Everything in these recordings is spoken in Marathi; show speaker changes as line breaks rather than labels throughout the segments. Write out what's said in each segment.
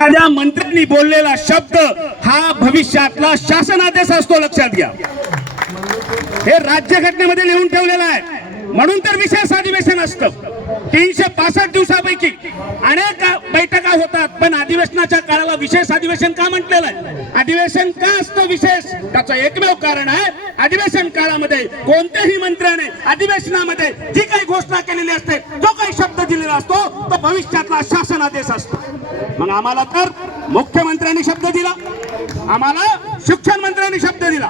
एखाद्या मंत्र्यांनी बोललेला शब्द हा भविष्यातला शासनादेश असतो लक्षात घ्या. हे राज्यघटनेमध्ये लिहून ठेवलेलं आहे. म्हणून तर विशेष अधिवेशन असतं. तीनशे पासष्ट दिवसापैकी अनेक बैठका होतात पण अधिवेशनाच्या काळाला विशेष अधिवेशन का म्हटलेलं आहे? अधिवेशन का असतं विशेष? त्याचं एकमेव कारण आहे अधिवेशन काळामध्ये कोणत्याही मंत्र्याने अधिवेशनामध्ये जी काही घोषणा केलेली असते जो दिलेला असतो तो भविष्यातला शासनादेश असतो. मग आम्हाला तर मुख्यमंत्र्यांनी शब्द दिला. आम्हाला शिक्षण मंत्र्यांनी शब्द दिला.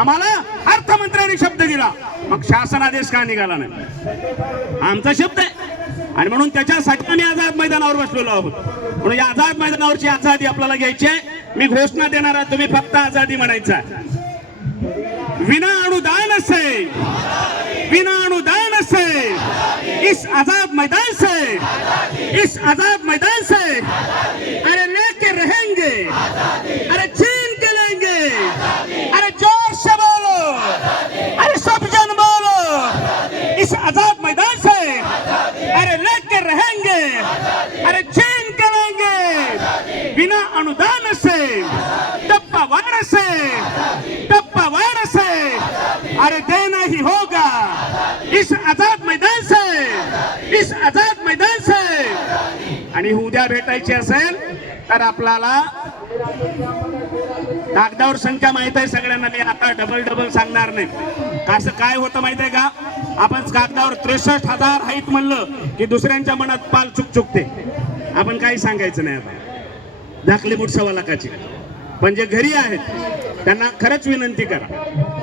आम्हाला अर्थमंत्र्यांनी शब्द दिला. मग शासनादेश का निघाला नाही? आमचा शब्द आहे. आणि म्हणून त्याच्यासाठी आम्ही आझाद मैदानावर बसलेलो आहोत. म्हणून या आझाद मैदानावरची आझादी आपल्याला घ्यायची आहे. मी घोषणा देणार आहे तुम्ही फक्त आझादी म्हणायचा विना अनुदान असे विना अनुदान इस आज़ाद मैदान से, इस आज़ाद मैदान से, अरे लेके रहेंगे, अरे छीन के लेंगे, अरे ज़ोर से बोलो, अरे सब जन बोलो, इस आज़ाद मैदान से, अरे लेके रहेंगे, अरे छीन के लेंगे, बिना अनुदान से डब्बा वार से डब्बा वार से, अरे देना ही होगा, इस आज़ाद मैदान से इस आजाद मैदान से आणि उद्या भेटायची असेल तर आपल्याला कागदावर संख्या माहीत आहे सगळ्यांना. मी आता डबल डबल सांगणार नाही. असं काय होतं माहीत आहे का? आपण कागदावर त्रेसष्ट हजार हाईत म्हणलं की दुसऱ्यांच्या मनात पाल चुक चुकते. आपण काही सांगायचं नाही आता. दाखली मुठ सव्वा लाखाची पण जे घरी आहेत त्यांना खरंच विनंती करा.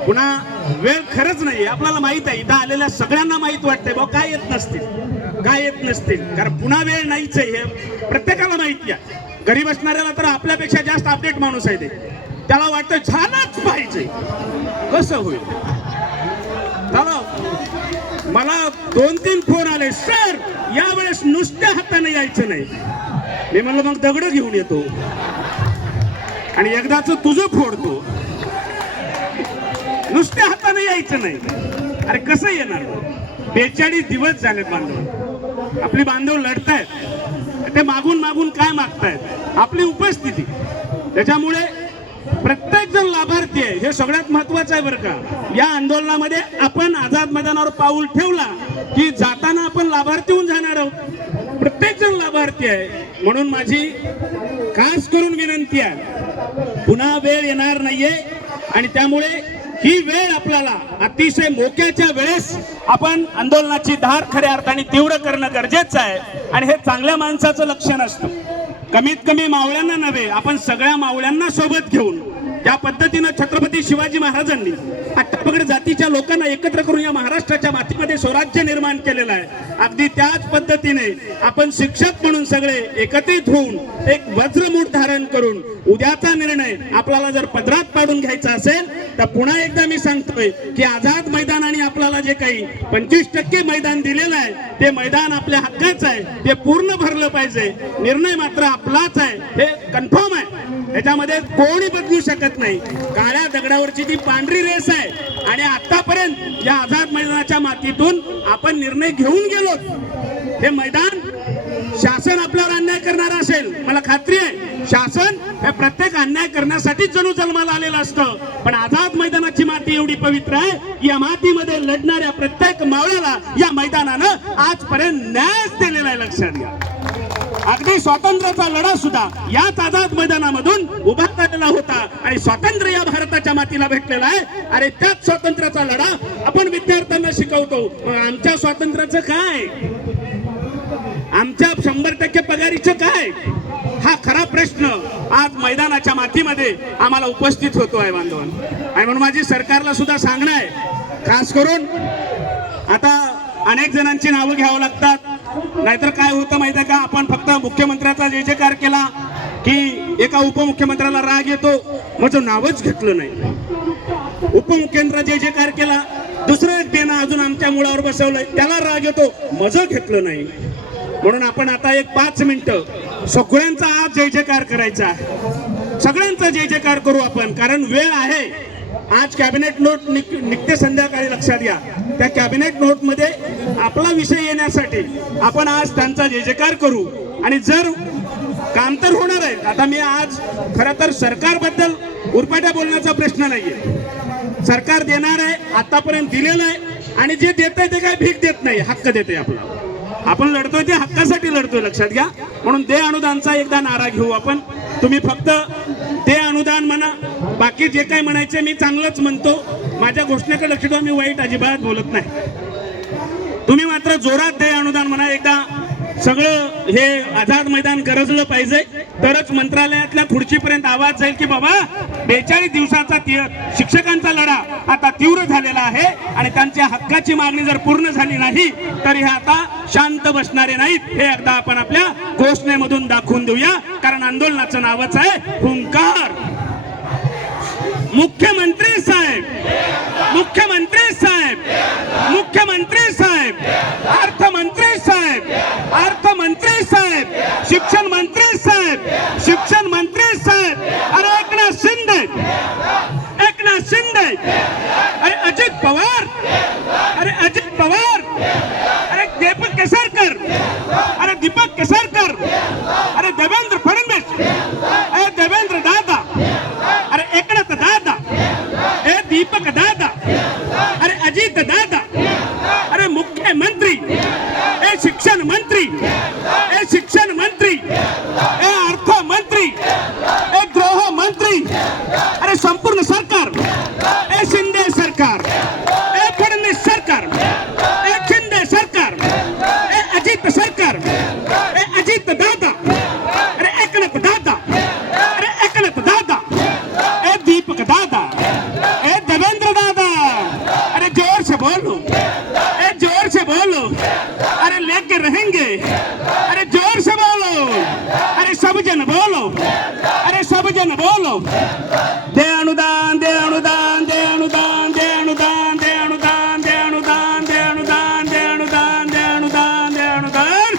पुन्हा वेळ खरंच नाही आपल्याला माहीत आहे इथं आलेल्या सगळ्यांना माहीत वाटतंय भाऊ काय येत नसतील. काय येत नसतील. कारण पुन्हा वेळ नाहीच आहे हे. प्रत्येकाला माहिती आहे. गरीब असणाऱ्याला तर आपल्यापेक्षा जास्त अपडेट माणूस आहे ते. त्याला वाटतं झालंच पाहिजे. कसं होईल? चला. मला दोन तीन फोन आले. सर यावेळेस नुसत्या हाताने यायचं नाही. मी म्हणलं मग दगड घेऊन येतो. आणि एकदाच तुझं फोडतो. नुसत्या हाताने यायचं नाही. अरे कसं येणार? बेचाळीस दिवस झाले बांधव आपली बांधव लढतायत. ते मागून मागून काय मागतायत? आपली उपस्थिती. त्याच्यामुळे प्रत्येक जण लाभार्थी आहे. हे सगळ्यात महत्वाचं आहे बरं का. या आंदोलनामध्ये आपण आझाद मैदानावर पाऊल ठेवला की जाताना आपण लाभार्थी होऊन जाणार आहोत. प्रत्येक जण लाभार्थी आहे. म्हणून माझी खास करून विनंती आहे. पुन्हा वेळ येणार नाहीये आणि त्यामुळे ही वेळ आपल्याला अतिशय मोक्याच्या वेळेस आपण आंदोलनाची धार खऱ्या अर्थाने तीव्र करणं गरजेचं आहे. आणि हे चांगल्या माणसाचं लक्षण असतं. कमीत कमी मावळ्यांना नव्हे आपण सगळ्या मावळ्यांना सोबत घेऊन त्या पद्धतीनं छत्रपती शिवाजी महाराजांनी अठ्ठापगड जातीच्या लोकांना एकत्र करून या महाराष्ट्राच्या मातीमध्ये स्वराज्य निर्माण केलेलं आहे. अगदी त्याच पद्धतीने आपण शिक्षक म्हणून सगळे एकत्रित होऊन एक वज्रमूठ धारण करून उद्याचा निर्णय आपल्याला जर पदरात पाडून घ्यायचा असेल तर पुन्हा एकदा मी सांगतोय की आझाद मैदानाने आपल्याला जे काही पंचवीस टक्के मैदान दिलेलं आहे ते मैदान आपल्या हक्काचं आहे ते पूर्ण भरलं पाहिजे. निर्णय मात्र आपलाच आहे. हे कन्फर्म आहे. त्याच्यामध्ये कोणी बदलू शकत नाही. काळ्या दगडावरची ती पांढरी रेस आहे. आणि आतापर्यंत या आझाद मैदानाच्या मातीतून आपण निर्णय घेऊन गेलो हे मैदान शासन आपल्या असेल मला खात्री आहे शासन हे प्रत्येक अन्याय करण्यासाठीच जणू जन्माला आलेलं असतं. पण आझाद मैदानाची माती एवढी पवित्र आहे या मातीमध्ये लढणाऱ्या प्रत्येक मावळ्याला या मैदानानं आजपर्यंत न्यायच दिलेला आहे लक्षात घ्या. अगदी स्वातंत्र्याचा लढा सुद्धा याच आझाद मैदानामधून उभा झालेला होता आणि स्वातंत्र्य या भारताच्या मातीला भेटलेला आहे. अरे त्याच स्वातंत्र्याचा लढा आपण विद्यार्थ्यांना शिकवतो. आमच्या स्वातंत्र्याचं काय? आमच्या शंभर टक्के पगारीचं काय? हा खरा प्रश्न आज मैदानाच्या मातीमध्ये आम्हाला उपस्थित होतो आहे बांधवान. आणि म्हणून माझी सरकारला सुद्धा सांगणं आहे खास करून आता अनेक जणांची नावं घ्यावं लागतात. नाहीतर काय होतं माहिती आहे का? आपण फक्त मुख्यमंत्र्याचा जे जयकार केला की एका उपमुख्यमंत्र्याला राग येतो. माझं नावच घेतलं नाही. उपमुख्यमंत्र्या जे जयकार केला. दुसरं एक देणं अजून आमच्या मुळावर बसवलंय. त्याला राग येतो. माझं घेतलं नाही. म्हणून आपण आता एक पाच मिनिटं सगळ्यांचा आज जय जयकार करायचा आहे. सगळ्यांचा जय जयकार करू आपण कारण वेळ आहे. आज कॅबिनेट नोट निक- निघते संध्याकाळी लक्षात घ्या. त्या कॅबिनेट नोटमध्ये आपला विषय येण्यासाठी आपण आज त्यांचा जय जयकार करू. आणि जर काम तर होणार आहे आता मी आज खरं तर सरकारबद्दल उरपाट्या बोलण्याचा प्रश्न नाहीये. सरकार देणार आहे आतापर्यंत दिलेलं आहे आणि जे देत आहे ते काय भीक देत नाही हक्क देते आपला. आपण लढतोय ते हक्कासाठी लढतोय लक्षात घ्या. म्हणून दे अनुदानचा एकदा नारा घेऊ आपण. तुम्ही फक्त ते अनुदान म्हणा. बाकी जे काही म्हणायचे मी चांगलंच म्हणतो. माझ्या घोषणेकडे लक्ष द्या मी वाईट अजिबात बोलत नाही. तुम्ही मात्र जोरात ते अनुदान म्हणा. एकदा सगळं हे आझाद मैदान गरजलं पाहिजे. तरच मंत्रालयातल्या खुर्चीपर्यंत आवाज जाईल की बाबा बेचाळीस दिवसाचा शिक्षकांचा लढा आता तीव्र झालेला आहे आणि त्यांच्या हक्काची मागणी जर पूर्ण झाली नाही तर हे आता शांत बसणारे नाहीत. हे एकदा आपण आपल्या घोषणेमधून दाखवून देऊया कारण आंदोलनाचं नावच आहे हुंकार. मुख्यमंत्री साहेब मुख्यमंत्री साहेब मुख्यमंत्री साहेब अर्थमंत्री साहेब अर्थमंत्री साहेब शिक्षण मंत्री साहेब शिक्षण मंत्री साहेब अरे एकनाथ शिंदे एकनाथ शिंदे अरे अजित पवार। अरे अजित पवार। अरे दीपक केसरकर। अरे दीपक केसरकर। अरे देवेंद्र फडणवीस। अरे देवेंद्र दादा। अरे एकनाथ दादा। ए दीपक दादा। अरे अजित दादा। अरे मुख्यमंत्री। ए शिक्षण मंत्री। ए शिक्षण मंत्री। ए अर्थमंत्री। ए गृहमंत्री। अरे संपूर्ण सरकार। সব জন বলো। আরে সব জন বলো।